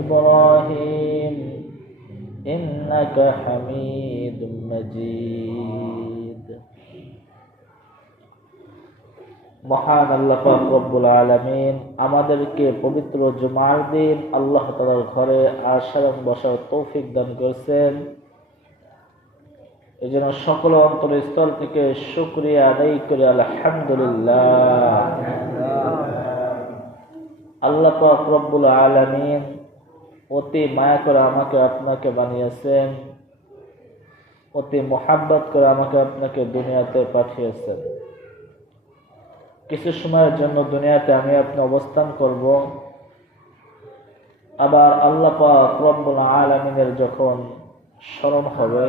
إبراهيم إنك حميد مجيد মহান আল্লাহ পাক রব্বুল আলামিন আমাদেরকে পবিত্র জুমার দিন আল্লাহ তাআলার ঘরে আসার এবং বসার তৌফিক দান করেছেন। এজন্য সকল অন্তরস্থল থেকে শুকরিয়া আদায় করে আলহামদুলিল্লাহ। আল্লাহ পাক রব্বুল আলামিন অতি মায়া করে আমাকে আপনাকে বানিয়েছেন, অতি মোহাব্বত করে আমাকে আপনাকে দুনিয়াতে পাঠিয়েছেন। কিছু সময়ের জন্য দুনিয়াতে আমি আপনি অবস্থান করব, আবার আল্লাহ পাক রব্বুল আলামিনের যখন স্মরণ হবে,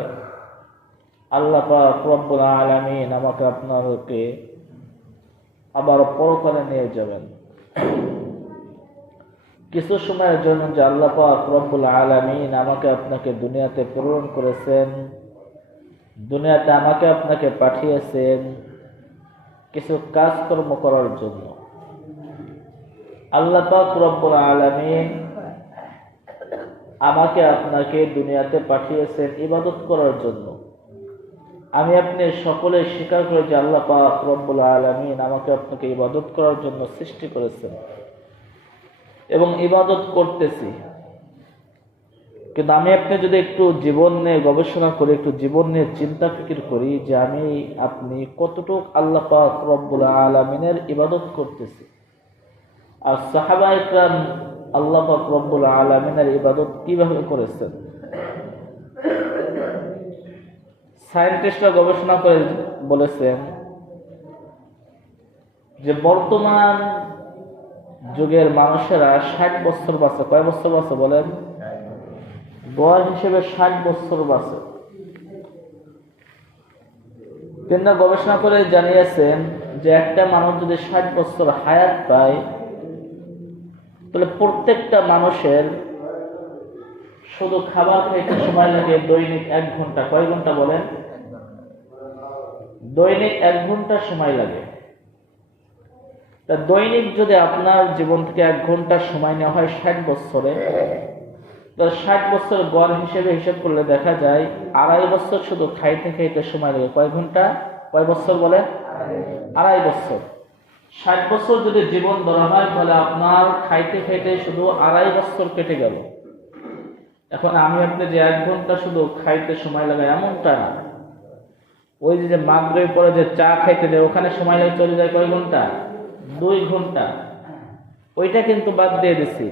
আল্লাহ পাক রব্বুল আলামিন আমাকে আপনাকে আবার পরকালে নিয়ে যাবেন। কিছু সময়ের জন্য যে আল্লাহ পাক রব্বুল আলামিন আমাকে আপনাকে দুনিয়াতে প্রেরণ করেছেন, দুনিয়াতে আমাকে আপনাকে পাঠিয়েছেন কিছু কাজকর্ম করার জন্য। আল্লাহ পাক রব্বুল আলামিন আমাকে আপনাকে দুনিয়াতে পাঠিয়েছেন ইবাদত করার জন্য। আমি আপনি সকলে স্বীকার করি যে আল্লাহ পাক রব্বুল আলামিন আমাকে আপনাকে ইবাদত করার জন্য সৃষ্টি করেছেন এবং ইবাদত করতেছি। কিন্তু আমি আপনি যদি একটু জীবন নিয়ে গবেষণা করি, একটু জীবন নিয়ে চিন্তা ফিকির করি যে আমি আপনি কতটুকু আল্লাহ পাক রব্বুল আলামিনের ইবাদত করতেছি, আর সাহাবা ইকরাম আল্লাহ পাক রব্বুল আলামিনের ইবাদত কিভাবে করেছেন। সায়েন্টিস্টরা গবেষণা করে বলেছেন যে বর্তমান যুগের মানুষেরা 60 বছর বাঁচে। কয় বছর বাঁচে বলেন? বয়স হিসেবে 60 বছর বাঁচে। তিনটা গবেষণা করে জানিয়েছেন যে একটা মানুষ যদি 60 বছর হায়াত পায়, তাহলে প্রত্যেকটা মানুষের শুধু খাবার খাইতে সময় লাগে দৈনিক 1 ঘন্টা। কয় ঘন্টা বলেন? দৈনিক 1 ঘন্টা সময় লাগে। তা দৈনিক যদি আপনার জীবন থেকে 1 ঘন্টা সময় নেওয়া হয় 60 বছরে, তো 60 বছর গড় হিসেবে হিসাব করলে দেখা যায় 2.5 বছর শুধু খাইতে খাইতে সময় লাগে। কয় ঘন্টা? কয় বছর বলে? 2.5 বছর। 60 বছর যদি জীবন ধরা হয় তাহলে আপনার খাইতে খাইতে শুধু 2.5 বছর কেটে গেল। এখন আমি আপনি যে 1 ঘন্টা শুধু খাইতে সময় লাগে এমনটা না। ওই যে মাগরিব পরে যে চা খাইতে যায় ওখানে সময় লাগে চলে যায় কয় ঘন্টা? 2 ঘন্টা। ওইটা কিন্তু বাদ দিয়ে দিছি।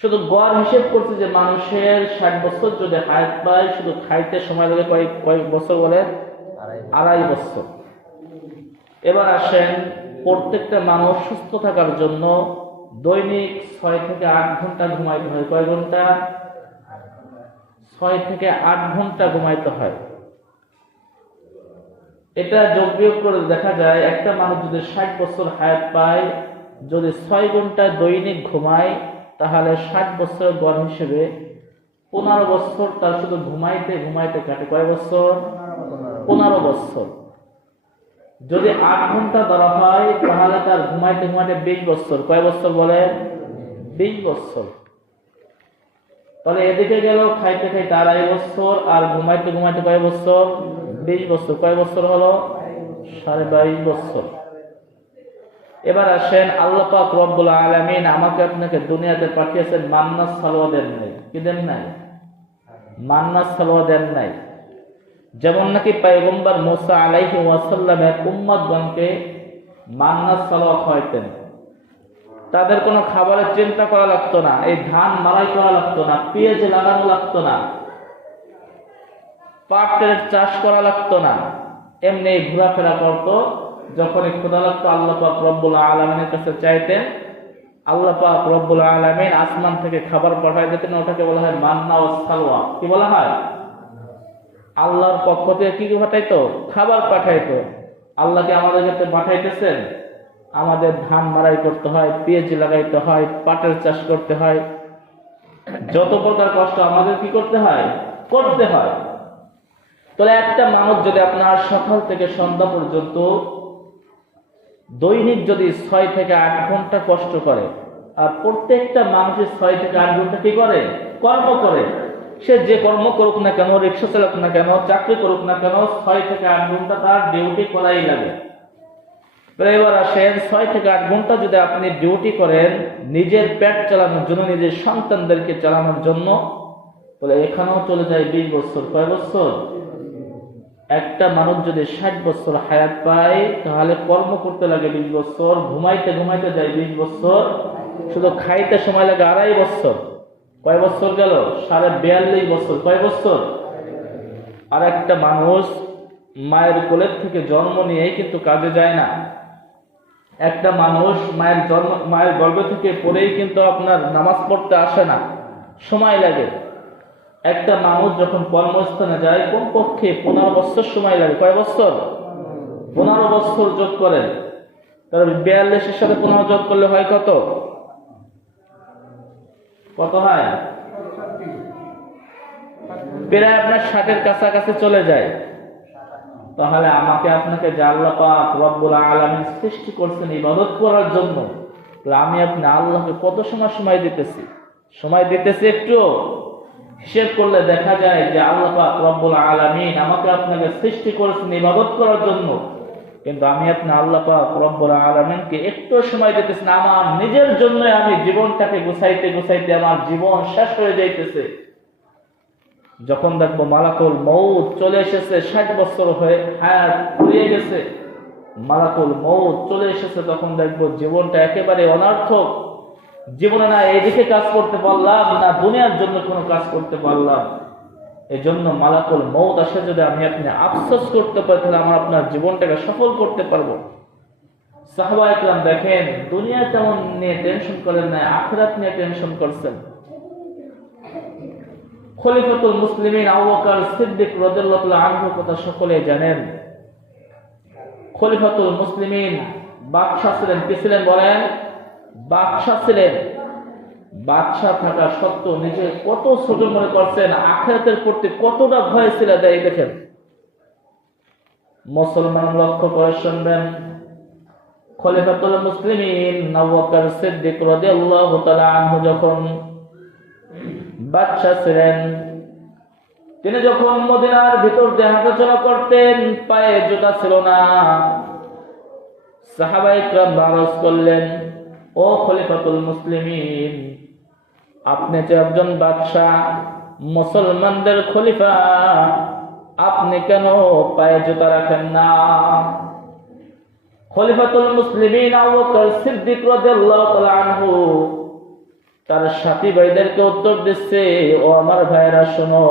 শুধু গড় হিসেব করছি যে মানুষের 60 বছর যদি হায়াত পায় শুধু খাইতে সময় লাগে কয় বছর বলে? 2.5 বছর। এবার আসেন, প্রত্যেকটা মানুষ সুস্থ থাকার জন্য দৈনিক 6 থেকে 8 ঘন্টা ঘুমাইতে হয়। কয় ঘন্টা? 6 থেকে 8 ঘন্টা ঘুমাইতে হয়। এটা যোগ বিয়োগ করে দেখা যায় একটা মানুষ যদি 60 বছর হায়াত পায়, যদি 6 ঘন্টা দৈনিক ঘুমায়, তাহলে 60 বছরের গড় হিসেবে 15 বছর তার শুধু ঘুমাইতে ঘুমাইতে কাটে। কয় বছর? 15 বছর। যদি 8 ঘন্টা ধরা হয় তাহলে তার ঘুমাইতে ঘুমাইতে 20 বছর। কয় বছর বলে? 20 বছর। তাহলে এদিকে গেল খাইতে খাইতে 2.5 বছর, আর ঘুমাইতে ঘুমাইতে কয় বছর? 20 বছর। কয় বছর হলো? 22.5 বছর। এবার আসেন, আল্লাহ পাক রব্বুল আলামিন আমাকে আপনাকে দুনিয়াতে পাঠিয়েছেন মান্নাস সালোয়া দেন নাই। কি দেন নাই? মান্নাস সালোয়া দেন নাই। যেমন নাকি পয়গম্বর মুসা আলাইহি ওয়াসাল্লামের উম্মতগণকে মান্নাস সালোয়া খাওয়াইতেন। তাদের কোনো খাবারের চিন্তা করা লাগতো না, এই ধান মাড়াই করা লাগতো না, পেঁয়াজ লাগানো লাগতো না, পাটের চাষ করা লাগতো না, এমনি ঘোরাফেরা করতো। যখনই ক্ষুধা লাগতো আল্লাহ পাক রব্বুল আলামিনের কাছে চাইতেন, আল্লাহ পাক রব্বুল আলামিন আসমান থেকে খাবার পাঠায় দিতেন। ওটাকে বলা হয় মান্না ও সালওয়া। কি বলা হয়? আল্লাহর পক্ষ থেকে কি পাঠাইতো? খাবার পাঠাইতো। আল্লাহকে আমাদের কাছে পাঠাইতেছেন, আমাদের ধান মাড়াই করতে হয়, পেঁয়াজ লাগাইতে হয়, পাটের চাষ করতে হয়, যত প্রকার কষ্ট আমাদের কি করতে হয়? করতে হয়। তাহলে একটা মানুষ যদি আপনার সকাল থেকে সন্ধ্যা পর্যন্ত দৈনিক যদি 6 থেকে 8 ঘন্টা কষ্ট করে, আর প্রত্যেকটা মানুষের 6 থেকে 8 ঘন্টা কি করে? কর্ম করে। সে যে কর্ম করুক না কেন, রিক্সা চালাক না কেন, চাকরি করুক না কেন, 6 থেকে 8 ঘন্টা তার ডিউটি করাই লাগে। এবার আসেন, 6 থেকে 8 ঘন্টা যদি আপনি ডিউটি করেন নিজের পেট চালানোর জন্য, নিজের সন্তানদেরকে চালানোর জন্য, তাহলে এখানেও চলে যায় 20 বছর। কয় বছর? একটা মানুষ যদি 60 বছর হায়াত পায় তাহলে কর্ম করতে লাগে 20 বছর, ঘুমাইতে ঘুমাইতে যায় 20 বছর, শুধু খাইতে সময় লাগে 2.5 বছর। কয় বছর গেল? 42.5 বছর। কয় বছর? আর একটা মানুষ মায়ের কোলের থেকে জন্ম নিয়েই কিন্তু কাজে যায় না। একটা মানুষ মায়ের গর্ভ থেকে পড়েই কিন্তু আপনার নামাজ পড়তে আসে না, সময় লাগে। একটা মানুষ যখন কর্মস্থানে যায় কমপক্ষে 15 বছর সময় লাগে। কয় বছর? 15 বছর যোগ করেন, তাহলে 42-এর সাথে 15 যোগ করলে হয় কত? কত হয়? প্রায় আপনার 60-এর কাছাকাছি চলে যায়। তাহলে আমাকে আপনাকে যে আল্লাহ পাক রব্বুল আলামিন সৃষ্টি করছেন ইবাদত করার জন্য, তাহলে আমি আপনি আল্লাহকে কত সময় দিতেছি একটু হিসেব করলে দেখা যায় যে আল্লাহ পাক রব্বুল আলামিন আমাকে আপনাকে সৃষ্টি করেছেন ইবাদত করার জন্য, কিন্তু আমি আপনি আল্লাহ পাক রব্বুল আলামিনকে একটু সময় দিতেছি না। আমার নিজের জন্য আমি জীবনটাকে গুছাইতে গুছাইতে আমার জীবন শেষ হয়ে যাইতেছে। যখন দেখবো মালাকুল মউত চলে এসেছে, 60 বছর হয়ে হায়াত ফুরিয়ে গেছে, মালাকুল মউত চলে এসেছে, তখন দেখবো জীবনটা একেবারে অনর্থক। জীবনে না এইদিকে কাজ করতে পারলাম, না দুনিয়ার জন্য কোনো কাজ করতে পারলাম। এই জন্য মালাকুল মউত আসে যদি আমি আপনি আফসোস করতে পারি, তাহলে আমরা আপনার জীবনটাকে সফল করতে পারবো। সাহাবায়ে কেরাম দেখেন, দুনিয়া তেমন নিয়ে টেনশন করেন না, আখিরাত নিয়ে টেনশন করছেন। খলিফাতুল মুসলিমিন আবু বকর সিদ্দিক রাদিয়াল্লাহু আনহু কথা সকলে জানেন। খলিফাতুল মুসলিমিন বাদশা ছিলেন। কি ছিলেন বলেন? বাদশা ছিলেন। বাদশা থাকা সত্ত্বেও নিজে কত ছোট মনে করছেন, আখিরাতের প্রতি কতটা ভয় ছিল দেয় দেখেন। মুসলমান লক্ষ্য করে শুনবেন, খলিফাতুল মুসলিমিন আবু বকর সিদ্দিক রাদিয়াল্লাহু তাআলা আনহু যখন বাদশা ছিলেন, তিনি যখন মদিনার ভিতর দিয়ে হাঁটাচলা করতেন, পায়ে জুতা ছিল না। সাহাবায়ে কেরাম আরজ করলেন, ও খলিফাতুল মুসলিমিন, আপনি যে একজন বাদশা, মুসলমানদের খলিফা, আপনি কেন পায়ে জুতা রাখেন না? খলিফাতুল মুসলিমিন আবু বকর সিদ্দিক রাদিয়াল্লাহু তাআলা আনহু তার সাথী ভাইদেরকে উত্তর দিচ্ছে, ও আমার ভাইরা শোনো,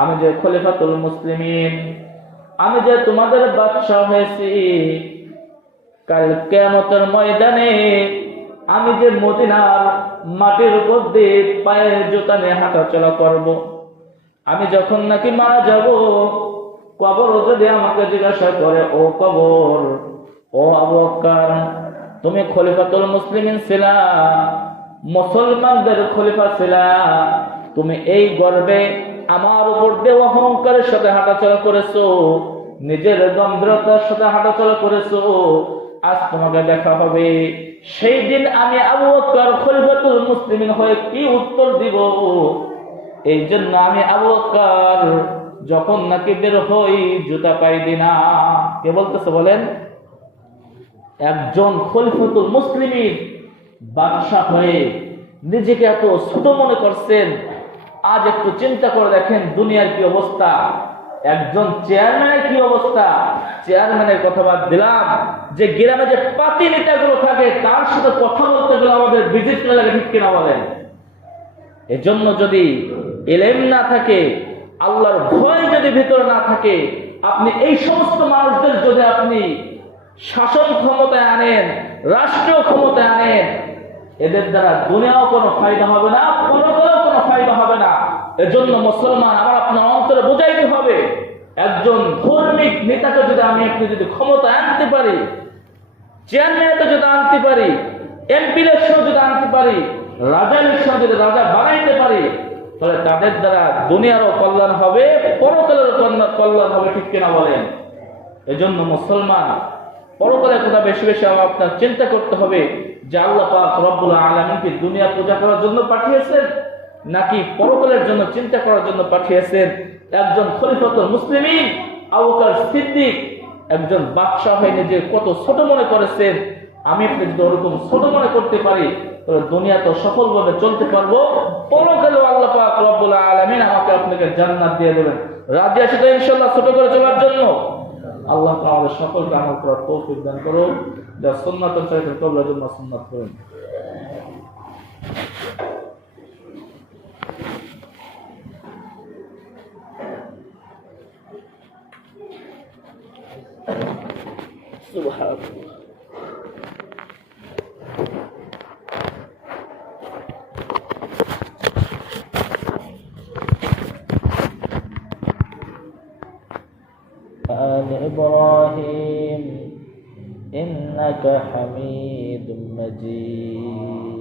আমি যে খলিফাতুল মুসলিমিন, আমি যে তোমাদের বাদশা হয়েছি, কাল কিয়ামতের ময়দানে আমি যে মদিনার মাটির উপর দিয়ে পায়ে জুতা নিয়ে হাঁটাচলা করব, আমি যখন নাকি মারা যাব, কবর যদি আমাকে জিজ্ঞাসা করে, ও কবর, ও আবু বকর, তুমি খলিফাতুল মুসলিমিন ছিলা, মুসলমানদের খলিফা ছিলা, তুমি এই গর্বে আমার উপর দিয়ে অহংকারের সাথে হাঁটাচলা করেছো, নিজের গম্ভীরতার সাথে হাঁটাচলা করেছো, আজ তোমাকে দেখা হবে। সেই দিন আমি আবু বকর খলিফাতুল মুসলিমিন হয়ে কি উত্তর দিব? এই জন্য আমি আবু বকর যখন নাকি বের হই জুতা পাই দিনা। কে বলতেছে বলেন? একজন খলিফাতুল মুসলিমিন বাদশা হয়ে নিজেকে এত ছোট মনে করছেন। আজ একটু চিন্তা করে দেখেন দুনিয়ার কি অবস্থা, একজন চেয়ারম্যানের কি অবস্থা। চেয়ারম্যানের কথা বাদ দিলাম, যে গ্রামে যে পাতি নেতাগুলো থাকে তার সাথে কথা বলতে গেলে আমাদের ভিজিট লাগে, ঠিক কিনা বলেন? এজন্য যদি ইলম না থাকে, আল্লাহর ভয় যদি ভিতরে না থাকে, আপনি এই সমস্ত মানুষদের যদি আপনি শাসন ক্ষমতায় আনেন, রাষ্ট্রীয় ক্ষমতায় আনেন, এদের দ্বারা দুনিয়াও কোনো ফায়দা হবে না, পরকালেও কোনো ফায়দা হবে না। এজন্য মুসলমান আমার আপনার অন্তরে বোঝাইতে হবে, একজন ধার্মিক নেতাকে যদি আমি আপনি যদি ক্ষমতায় আনতে পারি, চেয়ারম্যানকে যদি আনতে পারি, এমপি ইলেকশন যদি আনতে পারি, রাজা ইলেকশন যদি রাজা বানাইতে পারি, তাহলে তাদের দ্বারা দুনিয়ারও কল্যাণ হবে, পরকালের কল্যাণ হবে, ঠিক কিনা বলেন? এজন্য মুসলমান পরকালের কথা বেশি বেশি আপনার চিন্তা করতে হবে। যে আল্লাহ পাক রব্বুল আলামিনকে দুনিয়া পূজা করার জন্য পাঠিয়েছেন নাকি পরকালের জন্য চিন্তা করার জন্য পাঠিয়েছেন? একজন খলিফাতুল মুসলিমিন আবু বকর সিদ্দিক একজন বাদশাহ হয়ে নিজে কত ছোট মনে করেছেন। আমি আপনি যদি ওরকম ছোট মনে করতে পারি তাহলে দুনিয়া তো সফলভাবে চলতে পারবো, পরকালেও আল্লাহ পাক রব্বুল আলামিন আমাকে আপনাকে জান্নাত দিয়ে দেবেন। রাজি আছি তো ইনশাআল্লাহ ছোট করে চলার জন্য? আল্লাহ তাআলা আমাদের সকলকে আমল করার তৌফিক দান করুন। যা সুন্নাত চাইতে কবুলের জন্য সুন্নাত করুন। সুবহানাল্লাহ। آل إبراهيم إنك حميد مجيد.